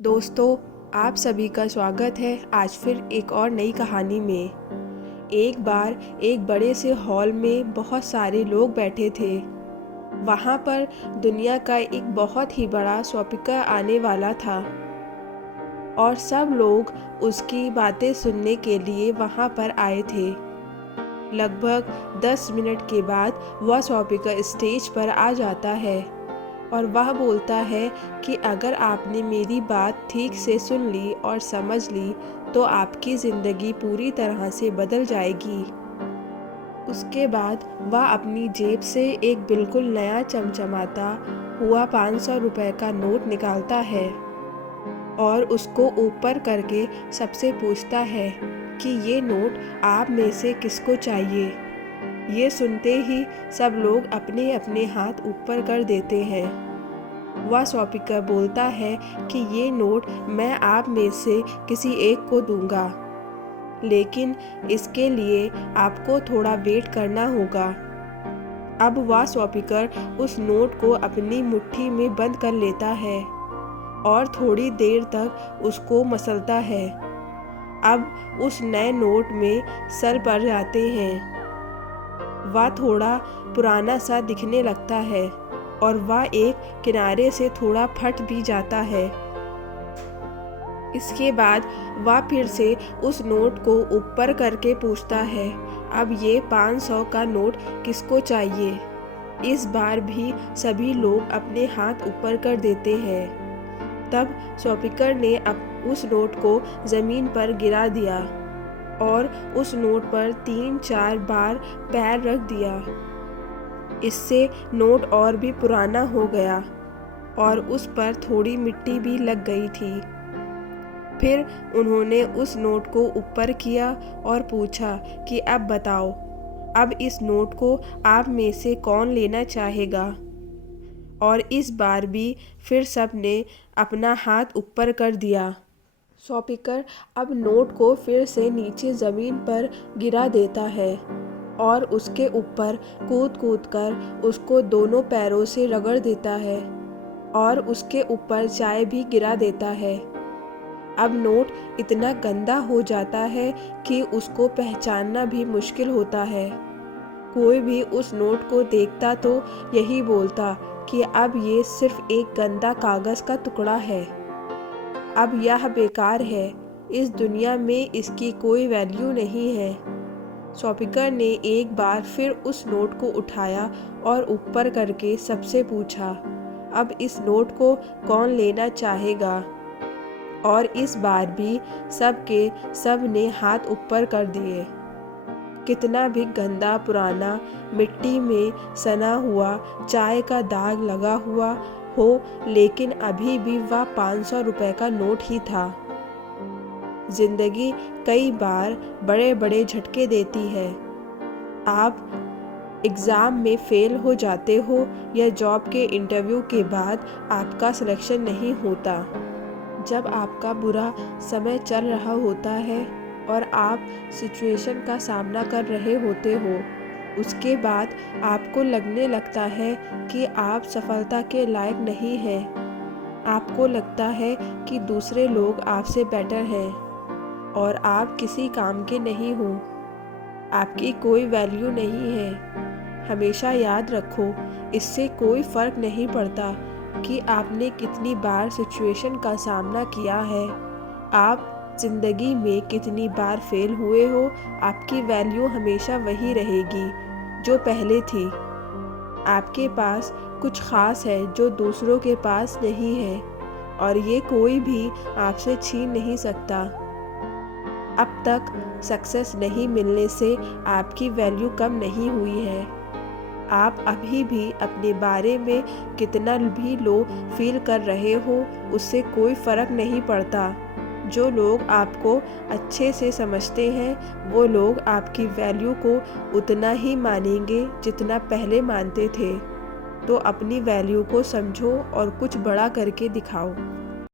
दोस्तों, आप सभी का स्वागत है आज फिर एक और नई कहानी में। एक बार एक बड़े से हॉल में बहुत सारे लोग बैठे थे। वहाँ पर दुनिया का एक बहुत ही बड़ा स्पीकर आने वाला था और सब लोग उसकी बातें सुनने के लिए वहाँ पर आए थे। लगभग 10 मिनट के बाद वह स्पीकर स्टेज पर आ जाता है और वह बोलता है कि अगर आपने मेरी बात ठीक से सुन ली और समझ ली तो आपकी ज़िंदगी पूरी तरह से बदल जाएगी। उसके बाद वह अपनी जेब से एक बिल्कुल नया चमचमाता हुआ 500 रुपए का नोट निकालता है और उसको ऊपर करके सबसे पूछता है कि ये नोट आप में से किसको चाहिए। ये सुनते ही सब लोग अपने अपने हाथ ऊपर कर देते हैं। वह स्पीकर बोलता है कि ये नोट मैं आप में से किसी एक को दूंगा, लेकिन इसके लिए आपको थोड़ा वेट करना होगा। अब वह स्पीकर उस नोट को अपनी मुट्ठी में बंद कर लेता है और थोड़ी देर तक उसको मसलता है। अब उस नए नोट में सर पड़ जाते हैं। वह थोड़ा पुराना सा दिखने लगता है और वह एक किनारे से थोड़ा फट भी जाता है। इसके बाद वह फिर से उस नोट को ऊपर करके पूछता है, अब ये 500 का नोट किसको चाहिए। इस बार भी सभी लोग अपने हाथ ऊपर कर देते हैं। तब स्पीकर ने उस नोट को ज़मीन पर गिरा दिया और उस नोट पर 3-4 बार पैर रख दिया। इससे नोट और भी पुराना हो गया और उस पर थोड़ी मिट्टी भी लग गई थी। फिर उन्होंने उस नोट को ऊपर किया और पूछा कि अब बताओ, अब इस नोट को आप में से कौन लेना चाहेगा। और इस बार भी फिर सब ने अपना हाथ ऊपर कर दिया। स्पीकर अब नोट को फिर से नीचे ज़मीन पर गिरा देता है और उसके ऊपर कूद कूद कर उसको दोनों पैरों से रगड़ देता है और उसके ऊपर चाय भी गिरा देता है। अब नोट इतना गंदा हो जाता है कि उसको पहचानना भी मुश्किल होता है। कोई भी उस नोट को देखता तो यही बोलता कि अब ये सिर्फ एक गंदा कागज़ का टुकड़ा है। अब यह बेकार है, इस दुनिया में इसकी कोई वैल्यू नहीं है। स्पीकर ने एक बार फिर उस नोट को उठाया और ऊपर करके सबसे पूछा, अब इस नोट को कौन लेना चाहेगा। और इस बार भी सब ने हाथ ऊपर कर दिए। कितना भी गंदा पुराना मिट्टी में सना हुआ चाय का दाग लगा हुआ हो, लेकिन अभी भी वह 500 रुपए का नोट ही था। जिंदगी कई बार बड़े बड़े झटके देती है। आप एग्ज़ाम में फेल हो जाते हो या जॉब के इंटरव्यू के बाद आपका सिलेक्शन नहीं होता। जब आपका बुरा समय चल रहा होता है और आप सिचुएशन का सामना कर रहे होते हो, उसके बाद आपको लगने लगता है कि आप सफलता के लायक नहीं हैं। आपको लगता है कि दूसरे लोग आपसे बेटर हैं और आप किसी काम के नहीं हो। आपकी कोई वैल्यू नहीं है। हमेशा याद रखो, इससे कोई फ़र्क नहीं पड़ता कि आपने कितनी बार सिचुएशन का सामना किया है। आप ज़िंदगी में कितनी बार फेल हुए हो, आपकी वैल्यू हमेशा वही रहेगी जो पहले थी। आपके पास कुछ ख़ास है जो दूसरों के पास नहीं है और ये कोई भी आपसे छीन नहीं सकता। अब तक सक्सेस नहीं मिलने से आपकी वैल्यू कम नहीं हुई है। आप अभी भी अपने बारे में कितना भी लो फील कर रहे हो, उससे कोई फ़र्क नहीं पड़ता। जो लोग आपको अच्छे से समझते हैं वो लोग आपकी वैल्यू को उतना ही मानेंगे जितना पहले मानते थे। तो अपनी वैल्यू को समझो और कुछ बड़ा करके दिखाओ।